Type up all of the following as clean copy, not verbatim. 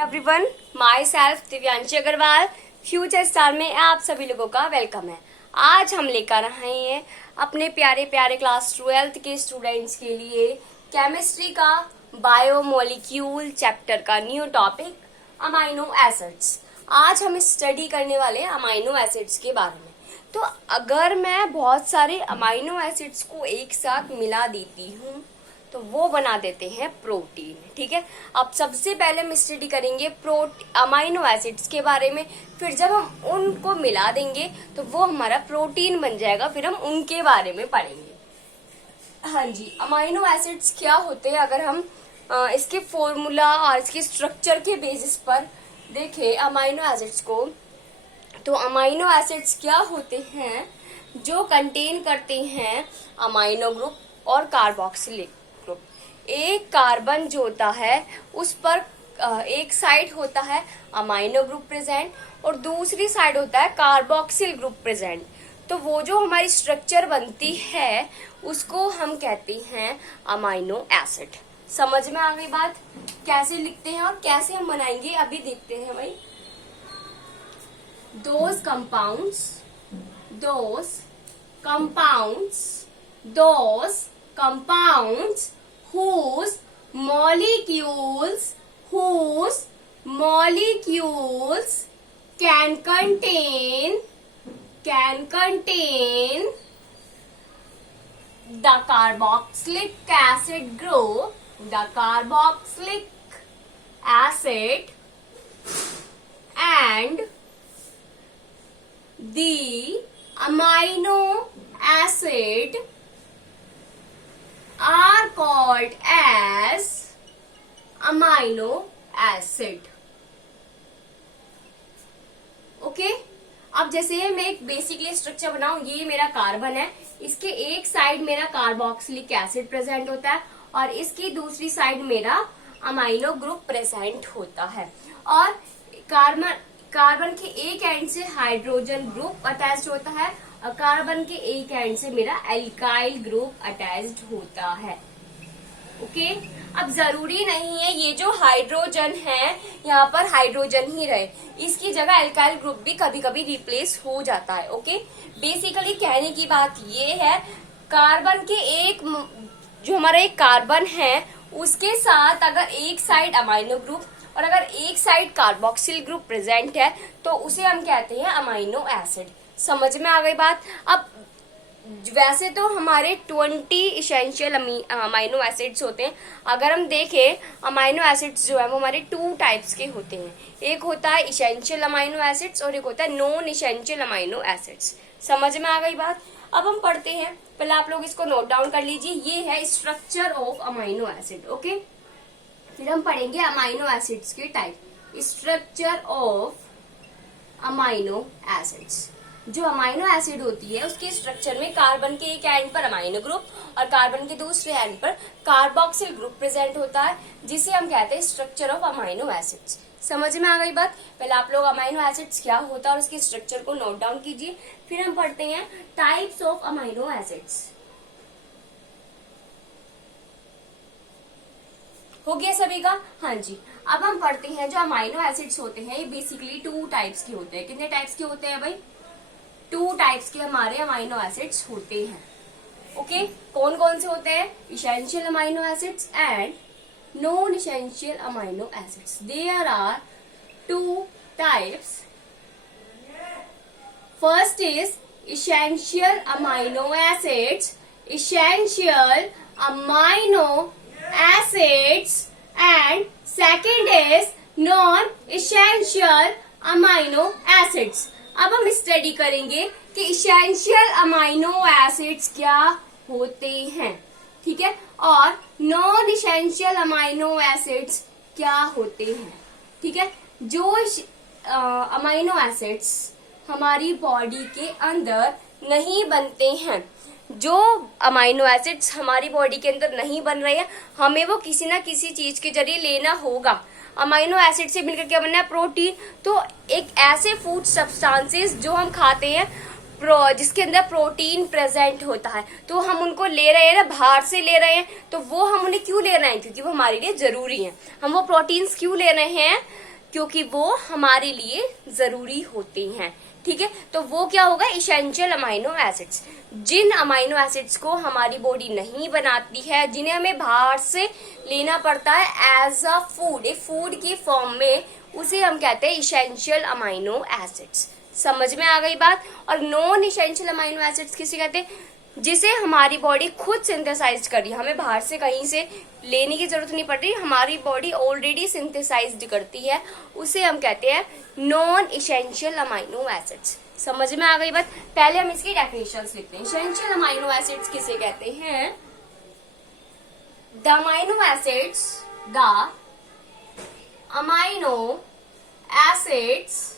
Everyone, myself Divyanshi Agarwal future star में आप सभी लोगों का वेलकम है। आज हम लेकर आए हैं अपने प्यारे प्यारे क्लास 12th के स्टूडेंट्स के लिए केमिस्ट्री का बायोमोलिक्यूल चैप्टर का न्यू टॉपिक अमाइनो एसिड्स। आज हम स्टडी करने वाले अमाइनो एसिड्स के बारे में। तो अगर मैं बहुत सारे अमाइनो एसिड्स को एक साथ मिला देती हूँ तो वो बना देते हैं प्रोटीन। ठीक है, अब सबसे पहले हम स्टडी करेंगे अमाइनो एसिड्स के बारे में। फिर जब हम उनको मिला देंगे तो वो हमारा प्रोटीन बन जाएगा, फिर हम उनके बारे में पढ़ेंगे। हाँ जी, अमाइनो एसिड्स क्या होते हैं अगर हम इसके फॉर्मूला और इसके स्ट्रक्चर के बेसिस पर देखें अमाइनो एसिड्स को, तो अमाइनो एसिड्स क्या होते हैं जो कंटेन करते हैं अमाइनो ग्रुप और कार्बोक्सिलिक ग्रुप। एक कार्बन जो होता है उस पर एक साइड होता है अमाइनो ग्रुप प्रेजेंट और दूसरी साइड होता है कार्बोक्सिल ग्रुप प्रेजेंट। तो वो जो हमारी स्ट्रक्चर बनती है उसको हम कहते हैं अमाइनो एसिड। समझ में आ गई बात? कैसे लिखते हैं और कैसे हम बनाएंगे अभी देखते हैं भाई। those compounds whose molecules can contain the carboxylic acid group, and the amino acid are called as amino acid. Okay, अब जैसे मैं एक बेसिकली स्ट्रक्चर बनाऊं, ये मेरा कार्बन है, इसके एक साइड मेरा कार्बोक्सिलिक एसिड प्रेजेंट होता है और इसकी दूसरी साइड मेरा अमाइनो ग्रुप प्रेजेंट होता है। और कार्बन के एक एंड से हाइड्रोजन ग्रुप अटैच्ड होता है और कार्बन के एक एंड से मेरा एल्काइल ग्रुप अटैच्ड होता है। ओके, अब जरूरी नहीं है ये जो हाइड्रोजन है यहाँ पर हाइड्रोजन ही रहे, इसकी जगह एल्काइल ग्रुप भी कभी कभी रिप्लेस हो जाता है। ओके, बेसिकली कहने की बात ये है, कार्बन के जो हमारा एक कार्बन है उसके साथ अगर एक साइड अमाइनो ग्रुप और अगर एक साइड कार्बोक्सिल ग्रुप प्रेजेंट है तो उसे हम कहते हैं अमाइनो एसिड। समझ में आ गई बात? अब वैसे तो हमारे 20 इसेंशियल अमाइनो एसिड्स होते हैं। अगर हम देखें अमाइनो एसिड्स जो है वो हमारे 2 टाइप्स के होते हैं, एक होता है इसेंशियल अमाइनो एसिड्स और एक होता है नॉन इसेंशियल अमाइनो एसिड्स। समझ में आ गई बात? अब हम पढ़ते हैं, पहले आप लोग इसको नोट डाउन कर लीजिए। ये है structure of amino acid. Okay, फिर हम पढ़ेंगे अमाइनो एसिड्स के type. Structure of amino acids, जो अमाइनो एसिड होती है उसके स्ट्रक्चर में कार्बन के एक एंड पर अमाइनो ग्रुप और कार्बन के दूसरे एंड पर कार्बोक्सिल ग्रुप प्रेजेंट होता है, जिसे हम कहते हैं स्ट्रक्चर ऑफ अमाइनो एसिड्स। समझ में आ गई बात? पहले आप लोग अमाइनो एसिड्स क्या होता है और उसके स्ट्रक्चर को नोट डाउन कीजिए। फिर हम पढ़ते हैं टाइप्स ऑफ अमाइनो एसिड्स। हो गया सभी का? हाँ जी, अब हम पढ़ते हैं जो अमाइनो एसिड्स होते हैं ये बेसिकली 2 टाइप्स के होते हैं। कितने टाइप्स के होते हैं भाई? 2 टाइप्स के हमारे अमाइनो एसिड्स होते हैं। ओके, कौन कौन से होते हैं? Essential amino acids and non essential amino acids. There are 2 types. First is essential amino acids, and second is non-essential amino acids. अब हम स्टडी करेंगे कि इसेंशियल अमाइनो एसिड्स क्या होते हैं, ठीक है, और नॉन इसेंशियल अमाइनो एसिड्स क्या होते हैं। ठीक है, जो अमाइनो एसिड्स हमारी बॉडी के अंदर नहीं बनते हैं, जो अमाइनो एसिड्स हमारी बॉडी के अंदर नहीं बन रहे हैं, हमें वो किसी ना किसी चीज के जरिए लेना होगा। अमाइनो एसिड से मिलकर क्या बनना है? प्रोटीन। तो एक ऐसे फूड सब्सटेंसेस जो हम खाते हैं जिसके अंदर प्रोटीन प्रेजेंट होता है, तो हम उनको ले रहे हैं ना, बाहर से ले रहे हैं, तो वो हम उन्हें क्यों ले रहे हैं? क्योंकि वो हमारे लिए जरूरी है। हम वो प्रोटीन्स क्यों ले रहे हैं? क्योंकि वो हमारे लिए जरूरी होते हैं। ठीक है, तो वो क्या होगा, इसेंशियल अमाइनो एसिड्स। जिन अमाइनो एसिड्स को हमारी बॉडी नहीं बनाती है, जिन्हें हमें बाहर से लेना पड़ता है एज अ फूड, एक फूड की फॉर्म में, उसे हम कहते हैं इसेंशियल अमाइनो एसिड्स। समझ में आ गई बात। और नॉन इसेंशियल अमाइनो एसिड्स किसे कहते हैं, जिसे हमारी बॉडी खुद सिंथेसाइज कर रही है, हमें बाहर से कहीं से लेने की जरूरत नहीं पड़ रही, हमारी बॉडी ऑलरेडी सिंथेसाइज करती है, उसे हम कहते हैं नॉन इसेंशियल अमाइनो एसिड्स। समझ में आ गई बात। पहले हम इसकी डेफिनेशंस लिखते हैं। इसेंशियल अमाइनो एसिड्स किसे कहते हैं, the amino acids, the amino acids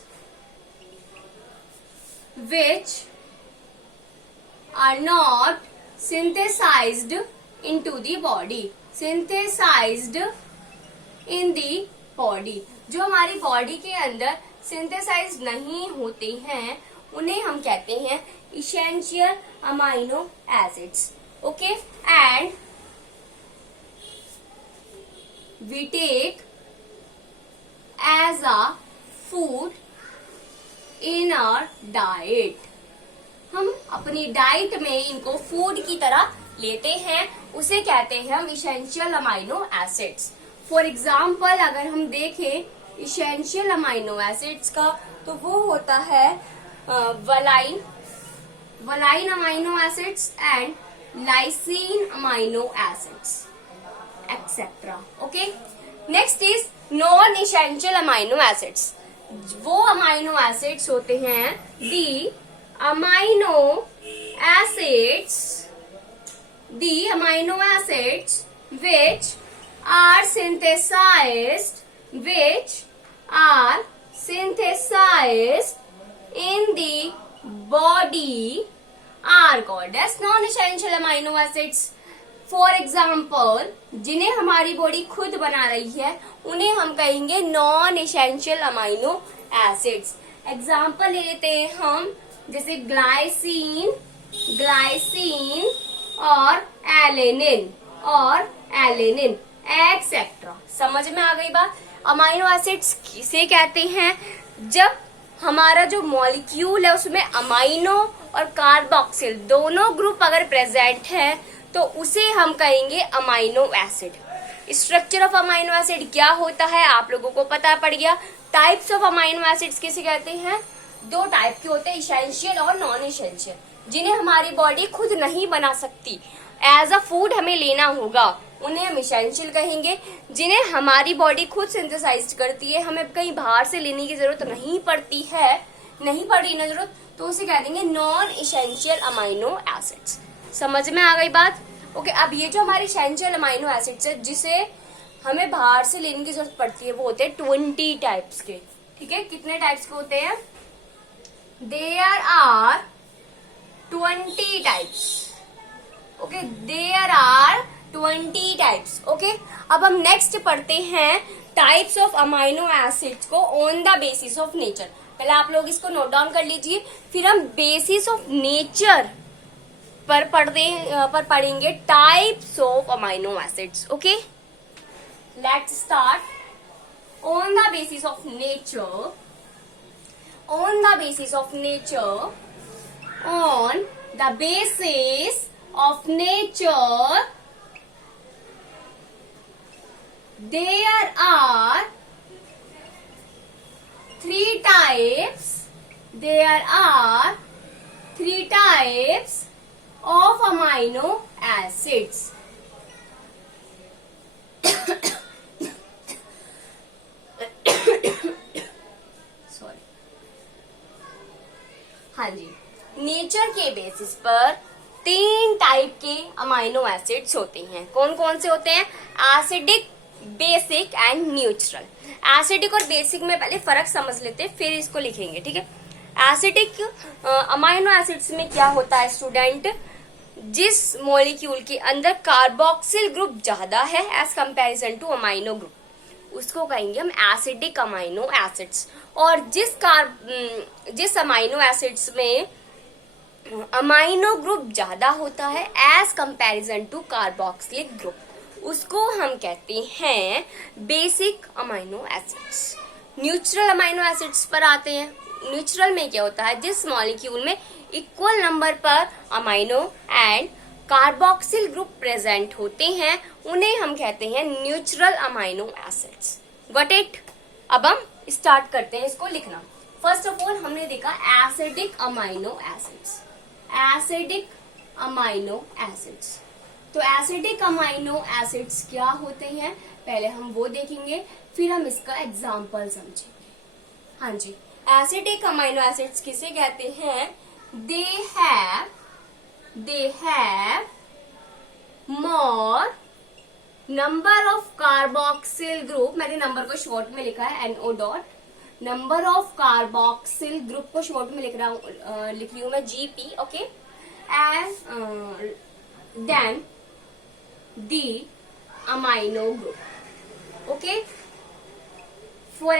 which are not synthesized into the body, synthesized in the body, जो हमारी बॉडी के अंदर सिंथेसाइज नहीं होते हैं, उन्हें हम कहते हैं essential amino acids. Okay, and we take as a food in our diet, हम अपनी डाइट में इनको फूड की तरह लेते हैं, उसे कहते हैं हम essential amino acids. For example अगर हम देखें इसेंशियल अमाइनो एसिड्स का, तो वो होता है valine amino acids and lysine amino acids etcetera. Okay, next is non essential amino acids. वो अमाइनो एसिड्स होते हैं the amino acids which are synthesized in the body are called as non-essential amino acids. For example, जिन्हें हमारी body खुद बना रही है, उन्हें हम कहेंगे non essential amino acids. Example ले लेते हैं हम, जैसे ग्लाइसिन और एलेनिन एक्सेट्रा। समझ में आ गई बात। अमाइनो एसिड्स किसे कहते हैं, जब हमारा जो मॉलिक्यूल है उसमें अमाइनो और कार्बोक्सिल दोनों ग्रुप अगर प्रेजेंट है, तो उसे हम कहेंगे amino acid. Structure of amino acid क्या होता है आप लोगों को पता पड़ गया। टाइप्स ऑफ अमाइनो एसिड्स किसे कहते हैं, दो टाइप के होते हैं, इसेंशियल और नॉन इसेंशियल। जिन्हें हमारी बॉडी खुद नहीं बना सकती, एज अ फूड हमें लेना होगा, उन्हें हम इसेंशियल कहेंगे। जिन्हें हमारी बॉडी खुद सिंथेसाइज करती है, हमें कहीं बाहर से लेने की जरूरत नहीं पड़ती है, नहीं पड़ रही ना जरूरत, तो उसे कह देंगे नॉन इसेंशियल अमाइनो एसिड्स। समझ में आ गई बात। ओके, अब ये जो हमारी इसेंशियल अमाइनो एसिड्स है, जिसे हमें बाहर से लेने की जरूरत पड़ती है, वो होते हैं 20 टाइप्स के। ठीक है, कितने टाइप्स के होते हैं, there are 20 types. Okay, there are 20 types. Okay, अब हम नेक्स्ट पढ़ते हैं टाइप्स ऑफ अमाइनो एसिड्स को on the basis of nature. पहले आप लोग इसको नोट डाउन कर लीजिए, फिर हम बेसिस ऑफ नेचर पर पढ़ेंगे types of amino acids. Okay, let's start. On the basis of nature, on the basis of nature, on the basis of nature, there are three types, of amino acids. हाँ जी, nature के basis पर 3 type के amino acids होते हैं। कौन कौन से होते हैं, acidic, basic and neutral. Acidic और बेसिक में पहले फर्क समझ लेते हैं, फिर इसको लिखेंगे। ठीक है, एसिडिक अमाइनो एसिड्स में क्या होता है स्टूडेंट, जिस मॉलिक्यूल के अंदर कार्बोक्सिल ग्रुप ज्यादा है as comparison to amino group, उसको कहेंगे हम एसिडिक अमाइनो एसिड्स। और जिस अमाइनो एसिड्स में अमाइनो ग्रुप ज्यादा होता है as comparison to carboxylic group, उसको हम कहते हैं basic amino acids. Neutral amino acids पर आते हैं। न्यूट्रल में क्या होता है, जिस मॉलिक्यूल में इक्वल नंबर पर amino and carboxyl group present होते हैं उन्हें हम कहते हैं neutral amino acids. Got it. अब हम स्टार्ट करते हैं इसको लिखना। फर्स्ट ऑफ ऑल हमने देखा acidic amino acids. Acidic amino acids, तो एसिडिक अमाइनो एसिड्स क्या होते हैं पहले हम वो देखेंगे, फिर हम इसका एग्जाम्पल समझेंगे। हाँ जी, एसिडिक अमाइनो एसिड्स किसे कहते हैं, they have more number of carboxyl group, मैंने नंबर को शॉर्ट में लिखा है NO dot, number of carboxyl group को शॉर्ट में लिख रही हूं मैं GP, okay, and then the amino group, okay. For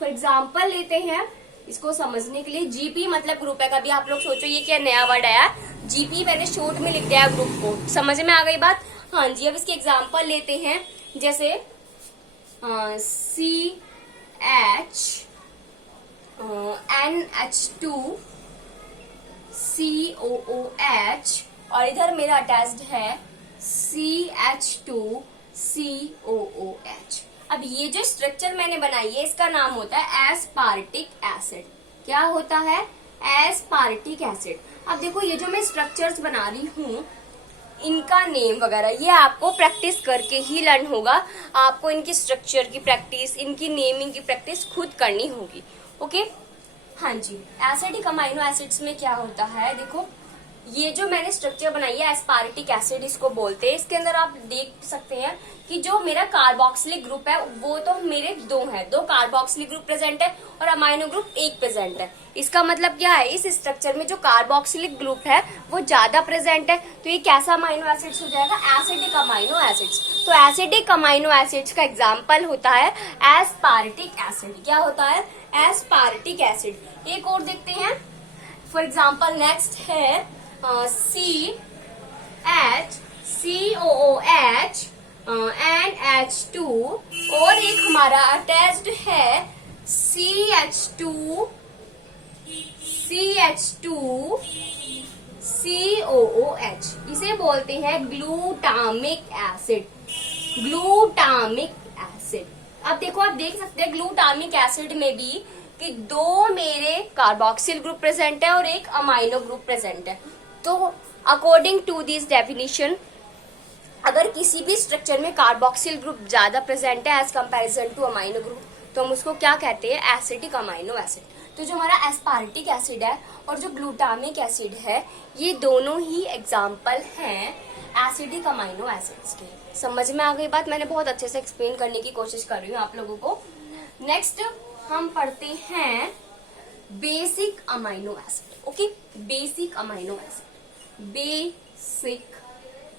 example लेते हैं इसको समझने के लिए। GP मतलब ग्रुप है। कभी आप लोग सोचो ये क्या नया वर्ड आया, GP मैंने शॉर्ट में लिख दिया ग्रुप को, समझ में आ गई बात। हाँ जी, अब इसके एग्जाम्पल लेते हैं, जैसे CH NH2 COOH और इधर मेरा अटैच्ड है CH2 COOH। अब ये जो स्ट्रक्चर मैंने बनाई है इसका नाम होता है एस्पार्टिक एसिड। क्या होता है, एस्पार्टिक एसिड। अब देखो ये जो मैं स्ट्रक्चर्स बना रही हूँ इनका नेम वगैरह ये आपको प्रैक्टिस करके ही लर्न होगा। आपको इनकी स्ट्रक्चर की प्रैक्टिस, इनकी नेमिंग की प्रैक्टिस खुद करनी होगी, ओके। हाँ जी, एसिडिक अमाइनो एसिड्स में क्या होता है, देखो ये जो मैंने स्ट्रक्चर बनाई है एस्पार्टिक एसिड इसको बोलते हैं। इसके अंदर आप देख सकते हैं कि जो मेरा कार्बोक्सिलिक ग्रुप है वो तो मेरे दो कार्बोक्सिलिक ग्रुप प्रेजेंट है और अमाइनो ग्रुप एक प्रेजेंट है। इसका मतलब क्या है, इस स्ट्रक्चर में जो कार्बोक्सिलिक ग्रुप है वो ज्यादा प्रेजेंट है, तो ये कैसा अमाइनो एसिड्स हो जाएगा, एसिडिक अमाइनो एसिड्स। तो एसिडिक अमाइनो एसिड्स का एग्जाम्पल होता है एस्पार्टिक एसिड। क्या होता है, एस्पार्टिक एसिड। एक और देखते हैं, फॉर एग्जाम्पल नेक्स्ट है CH COOH NH2 और एक हमारा अटैच्ड है CH2 COOH। इसे बोलते हैं ग्लूटामिक एसिड। Glutamic acid. अब देखो आप देख सकते हैं ग्लूटामिक एसिड में भी कि दो मेरे कार्बोक्सिल ग्रुप प्रेजेंट है और एक अमाइनो ग्रुप प्रेजेंट है। तो अकॉर्डिंग टू दिस डेफिनेशन अगर किसी भी स्ट्रक्चर में कार्बोक्सिल ग्रुप ज्यादा प्रेजेंट है as comparison to amino group तो हम उसको क्या कहते हैं, एसिडिक अमाइनो एसिड। तो जो हमारा एस्पार्टिक एसिड है और जो ग्लूटामिक एसिड है ये दोनों ही एग्जाम्पल हैं एसिडिक अमाइनो एसिड्स के। समझ में आ गई बात, मैंने बहुत अच्छे से एक्सप्लेन करने की कोशिश कर रही हूँ आप लोगों को। नेक्स्ट हम पढ़ते हैं basic amino acid, okay. Basic amino acid, basic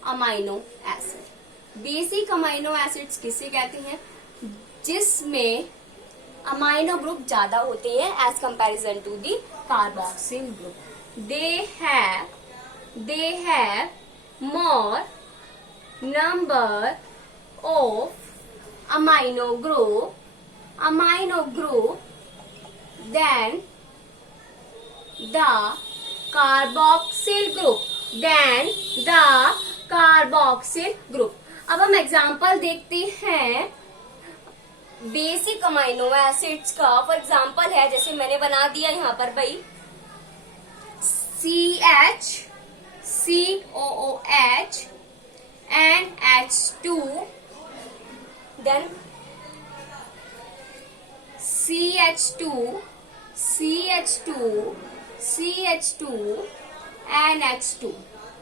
amino acid. Basic amino acids किसे कहते हैं, जिसमें अमाइनो ग्रुप ज्यादा होते हैं as comparison to the carboxyl group. They have more number of amino group than the carboxyl group। अब हम example देखते हैं बेसिक अमाइनो एसिड्स का। फॉर एग्जाम्पल है, जैसे मैंने बना दिया यहाँ पर भाई CH COOH NH2 then CH2 NH2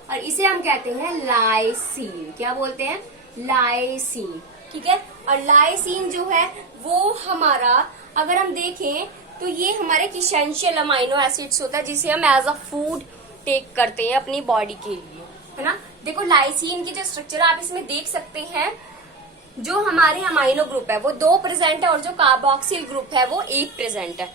और इसे हम कहते हैं लाइसीन। क्या बोलते हैं, लाइसीन, ठीक है। और लाइसीन जो है वो हमारा अगर हम देखें तो ये हमारे एसेंशियल अमाइनो एसिड्स होता है जिसे हम एज अ फूड टेक करते हैं अपनी बॉडी के लिए, है ना। देखो लाइसीन की जो स्ट्रक्चर आप इसमें देख सकते हैं, जो हमारे अमाइनो ग्रुप है वो 2 प्रेजेंट है और जो कार्बोक्सिल ग्रुप है वो 1 प्रेजेंट है।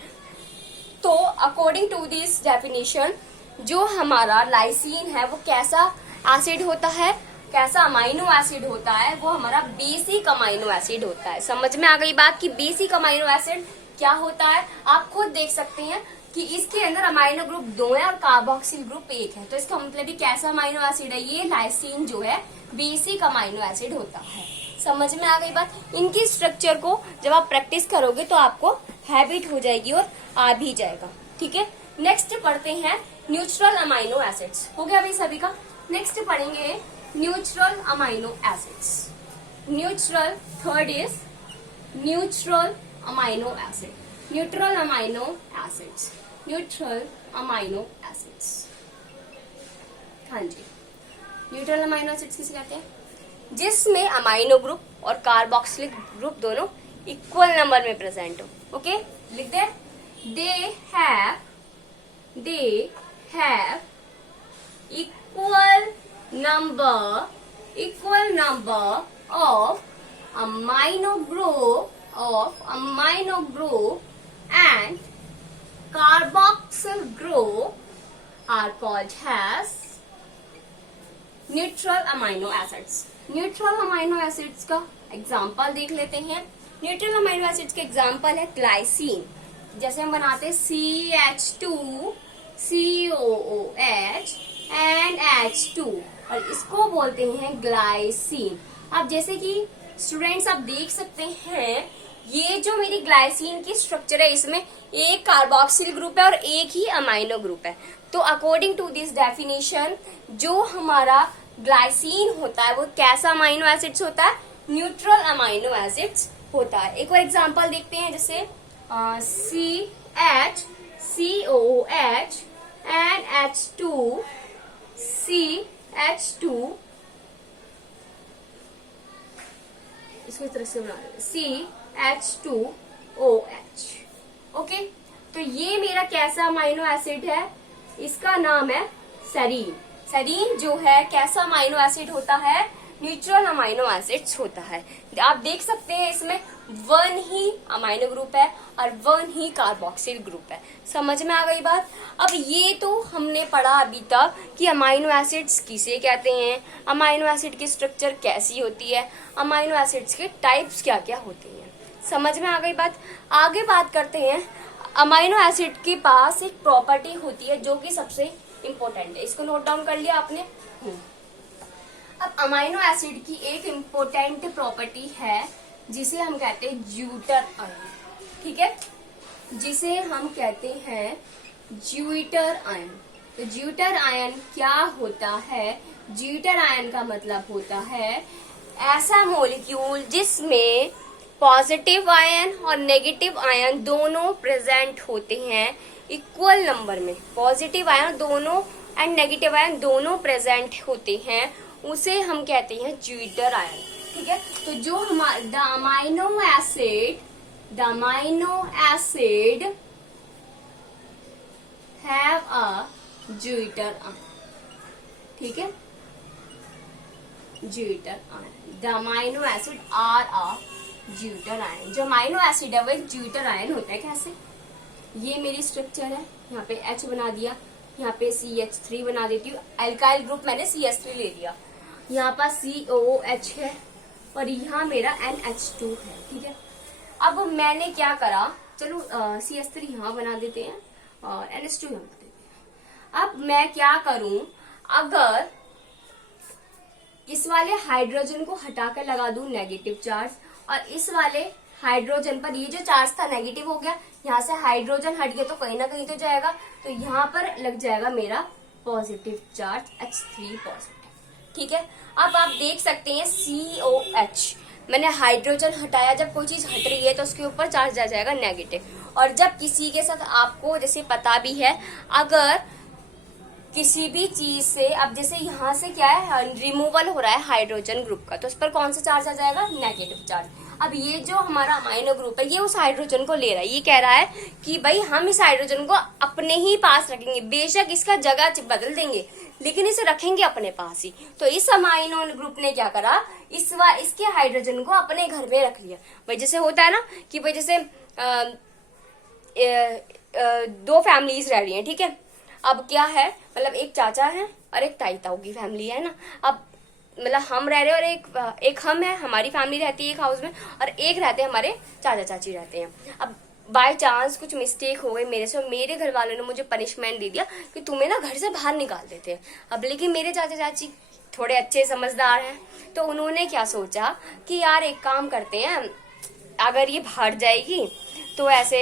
तो अकॉर्डिंग टू दिस डेफिनेशन जो हमारा लाइसीन है वो कैसा एसिड होता है, कैसा अमाइनो एसिड होता है, वो हमारा बेसिक अमाइनो एसिड होता है। समझ में आ गई बात कि बेसिक अमाइनो एसिड क्या होता है। आप खुद देख सकते हैं कि इसके अंदर अमाइनो ग्रुप 2 है और कार्बोक्सिल ग्रुप 1 है, तो इसका मतलब ये कैसा अमाइनो एसिड है, ये लाइसिन जो है बेसिक अमाइनो एसिड होता है। समझ में आ गई बात। इनकी स्ट्रक्चर को जब आप प्रैक्टिस करोगे तो आपको हैबिट हो जाएगी और आ भी जाएगा। ठीक है, नेक्स्ट पढ़ते हैं न्यूट्रल अमाइनो एसिड्स। हो गया अभी सभी का। नेक्स्ट पढ़ेंगे neutral amino acids. Neutral, third is neutral amino acid. Neutral amino acids, neutral amino acids. हाँ जी, न्यूट्रल अमाइनो एसिड्स किसे कहते हैं? जिसमें अमाइनो ग्रुप और कार्बोक्सिलिक ग्रुप दोनों इक्वल नंबर में प्रेजेंट हो। ओके, लिख दे। They have equal number of amino group and carboxyl group are called as neutral amino acids। Neutral amino acids का एग्जाम्पल देख लेते हैं। न्यूट्रल अमाइनो एसिड्स के एग्जाम्पल है ग्लाइसिन, जैसे हम बनाते हैं CH2 COOH NH2 और इसको बोलते हैं ग्लाइसिन। अब जैसे कि स्टूडेंट्स आप देख सकते हैं, ये जो मेरी ग्लाइसिन की स्ट्रक्चर है, इसमें एक कार्बोक्सिल ग्रुप है और एक ही अमाइनो ग्रुप है। तो अकॉर्डिंग टू दिस डेफिनेशन जो हमारा ग्लाइसिन होता है वो कैसा अमाइनो एसिड्स होता है? न्यूट्रल अमाइनो एसिड्स होता है। एक और एग्जांपल देखते हैं, जैसे CH COOH NH2 CH2, इसको इस तरह से बना CH2OH। ओके, तो ये मेरा कैसा अमाइनो एसिड है? इसका नाम है सेरीन। सेरीन जो है कैसा अमाइनो एसिड होता है? न्यूट्रल अमाइनो एसिड्स होता है। आप देख सकते हैं इसमें 1 ही अमाइनो ग्रुप है और 1 ही कार्बोक्सिल ग्रुप है। समझ में आ गई बात। अब ये तो हमने पढ़ा अभी तक कि अमाइनो एसिड्स किसे कहते हैं, अमाइनो एसिड की स्ट्रक्चर कैसी होती है, अमाइनो एसिड्स के टाइप्स क्या क्या होते हैं। समझ में आ गई बात। आगे बात करते हैं, अमाइनो एसिड के पास एक प्रॉपर्टी होती है जो कि सबसे इम्पोर्टेंट है। इसको नोट डाउन कर लिया आपने। अब अमाइनो एसिड की एक इम्पोर्टेंट प्रॉपर्टी है जिसे हम कहते हैं ज्यूटर आयन। ठीक है, जिसे हम कहते हैं ज्यूटर आयन। तो ज्यूटर आयन क्या होता है? ज्यूटर आयन का मतलब होता है ऐसा मॉलिक्यूल जिसमें पॉजिटिव आयन और नेगेटिव आयन दोनों प्रेजेंट होते हैं इक्वल नंबर में। पॉजिटिव आयन दोनों एंड नेगेटिव आयन दोनों प्रेजेंट होते हैं, उसे हम कहते हैं ज्यूटर आयन। ठीक है, तो जो हमारा the amino acid have a zwitter ion. ठीक है, zwitter ion, the amino acid are a zwitter ion. जो अमाइनो एसिड है वो एक ज्यूटर आयन होता है। कैसे? ये मेरी स्ट्रक्चर है, यहाँ पे H बना दिया, यहाँ पे CH3 बना देती हूँ। एल्काइल ग्रुप मैंने CH3 ले लिया, यहाँ पर COOH है और यहाँ मेरा NH2 है। ठीक है, अब मैंने क्या करा, चलो CH3 यहाँ बना देते हैं और NH2 यहाँ बना देते हैं। अब मैं क्या करूं, अगर इस वाले हाइड्रोजन को हटाकर लगा दूं नेगेटिव चार्ज और इस वाले हाइड्रोजन पर ये जो चार्ज था नेगेटिव हो गया, यहाँ से हाइड्रोजन हट गया तो कहीं ना कहीं तो जाएगा, तो यहाँ पर लग जाएगा मेरा पॉजिटिव चार्ज H3 पॉजिटिव। ठीक है, अब आप देख सकते हैं COH, मैंने हाइड्रोजन हटाया, जब कोई चीज हट रही है तो उसके ऊपर चार्ज आ जाएगा नेगेटिव। और जब किसी के साथ आपको जैसे पता भी है, अगर किसी भी चीज से, अब जैसे यहाँ से क्या है रिमूवल हो रहा है हाइड्रोजन ग्रुप का, तो उस पर कौन सा चार्ज आ जाएगा? Negative charge. अब ये जो हमारा अमाइनो ग्रुप है ये उस हाइड्रोजन को ले रहा है, ये कह रहा है कि भाई हम इस हाइड्रोजन को अपने ही पास रखेंगे, बेशक इसका जगह बदल देंगे लेकिन इसे रखेंगे अपने पास ही। तो इस अमाइनो ग्रुप ने क्या करा, इसके हाइड्रोजन को अपने घर में रख लिया। भाई जैसे होता है ना कि भाई जैसे 2 फैमिलीज रह रही हैं, ठीक है, अब क्या है, मतलब एक चाचा है और एक ताई ताऊ की फैमिली है ना। अब मतलब हम रह रहे हैं और एक हम है, हमारी फैमिली रहती है एक हाउस में, और एक रहते हैं हमारे चाचा चाची रहते हैं। अब बाय चांस कुछ मिस्टेक हो गई मेरे से, मेरे घर वालों ने मुझे पनिशमेंट दे दिया कि तुम्हें ना घर से बाहर निकाल देते हैं। अब लेकिन मेरे चाचा चाची थोड़े अच्छे समझदार हैं, तो उन्होंने क्या सोचा कि यार एक काम करते हैं, अगर ये बाहर जाएगी तो ऐसे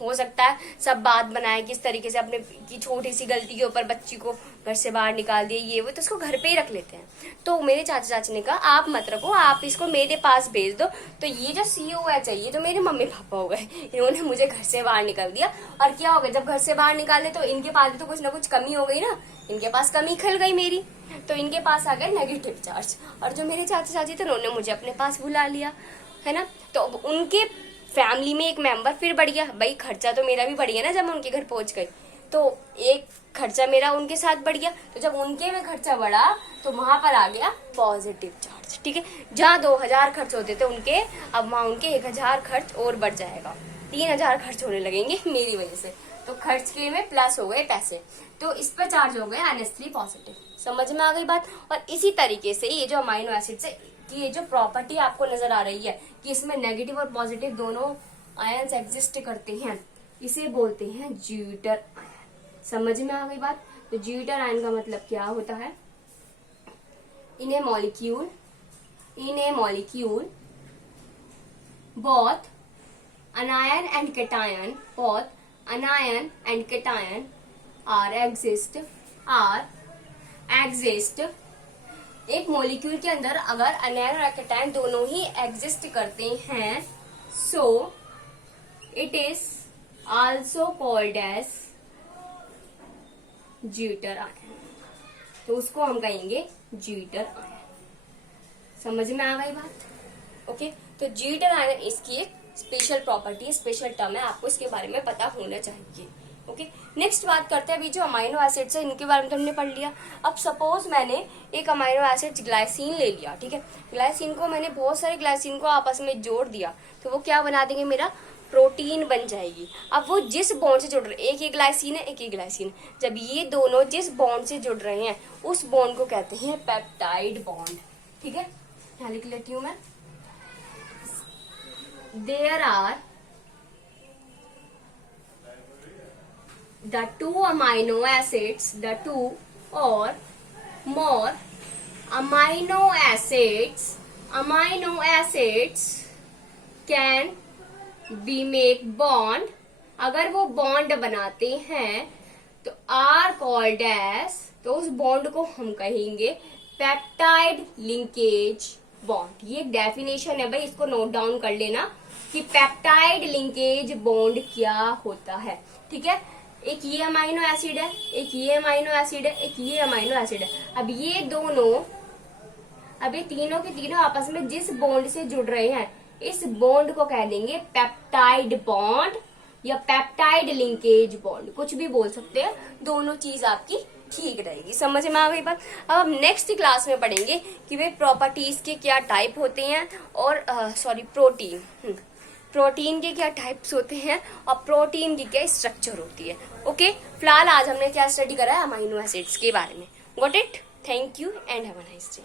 हो सकता है सब बात बनाए किस तरीके से अपने की छोटी सी गलती के ऊपर बच्ची को घर से बाहर निकाल दिए, ये वो, तो उसको घर पे ही रख लेते हैं। तो मेरे चाचा चाची ने कहा आप मत रखो, आप इसको मेरे पास भेज दो। तो ये जो सीईओ है चाहिए तो मेरे मम्मी पापा हो गए, इन्होंने मुझे घर से बाहर निकाल दिया। और क्या हो गया, जब घर से बाहर निकाले तो इनके पास भी तो कुछ ना कुछ कमी हो गई ना, इनके पास कमी खल गई मेरी, तो इनके पास आ गए नेगेटिव चार्ज। और जो मेरे चाचा चाची थे उन्होंने मुझे अपने पास बुला लिया, है ना। तो उनके फैमिली में एक मेंबर फिर बढ़ गया, भाई खर्चा तो मेरा भी बढ़ गया ना जब मैं उनके घर पहुंच गई, तो एक खर्चा मेरा उनके साथ बढ़ गया। तो जब उनके में खर्चा बढ़ा तो वहां पर आ गया पॉजिटिव चार्ज, ठीक है। जहाँ 2000 खर्च होते थे उनके, अब वहां उनके 1000 खर्च और बढ़ जाएगा, 3000 खर्च होने लगेंगे मेरी वजह से। तो खर्च के में प्लस हो गए पैसे, तो इस पर चार्ज हो गए -3 पॉजिटिव। समझ में आ गई बात। और इसी तरीके से ये जो अमाइनो एसिड से कि ये जो प्रॉपर्टी आपको नजर आ रही है कि इसमें नेगेटिव और पॉजिटिव दोनों आयन्स एग्जिस्ट करते हैं, इसे बोलते हैं ज्यूटर आयन। समझ में आ गई बात। तो ज्यूटर आयन का मतलब क्या होता है, in a molecule both anion and cation exist एक मॉलिक्यूल के अंदर अगर अनायन और कैटायन दोनों ही एग्जिस्ट करते हैं, so it is also called as zwitter ion. तो उसको हम कहेंगे ज्यूटर आयन। समझ में आ गई बात। ओके, तो ज्यूटर आयन इसकी एक स्पेशल प्रॉपर्टी है, स्पेशल टर्म है, आपको इसके बारे में पता होना चाहिए। ओके, नेक्स्ट बात करते हैं अभी जो अमाइनो एसिड्स है इनके बारे में तो हमने पढ़ लिया। अब सपोज मैंने एक अमाइनो एसिड ग्लाइसिन ले लिया, ठीक है। ग्लाइसिन को मैंने बहुत सारे ग्लाइसिन को आपस में जोड़ दिया, तो वो क्या बना देंगे, मेरा प्रोटीन बन जाएगी। अब वो जिस बॉन्ड से जुड़ रहे, एक ही ग्लाइसिन है एक ही ग्लाइसिन, जब ये दोनों जिस बॉन्ड से जुड़ रहे हैं उस बॉन्ड को कहते हैं पेप्टाइड बॉन्ड, ठीक है। यहाँ लिख लेती हूँ मैं, there are the two amino acids, the two or more amino acids can be make bond। अगर वो बॉन्ड बनाते हैं तो आर कॉल्ड एज, तो उस बॉन्ड को हम कहेंगे पेप्टाइड लिंकेज बॉन्ड। ये डेफिनेशन है भाई, इसको नोट डाउन कर लेना कि पेप्टाइड लिंकेज बॉन्ड क्या होता है, ठीक है। एक ये अमाइनो एसिड है, एक ये अमाइनो एसिड है, एक ये अमाइनो एसिड है। अब ये दोनों, अब ये तीनों के तीनों आपस में जिस बॉन्ड से जुड़ रहे हैं इस बॉन्ड को कह देंगे पेप्टाइड बॉन्ड या पेप्टाइड लिंकेज बॉन्ड, कुछ भी बोल सकते हैं, दोनों चीज आपकी ठीक रहेगी। समझ में आ गई बात। अब हम नेक्स्ट क्लास में पढ़ेंगे कि वे प्रॉपर्टीज के क्या टाइप होते हैं, और प्रोटीन के क्या टाइप्स होते हैं और प्रोटीन की क्या स्ट्रक्चर होती है। ओके, फिलहाल आज हमने क्या स्टडी करा है, अमाइनो एसिड्स के बारे में। Got it. Thank you and have a nice day.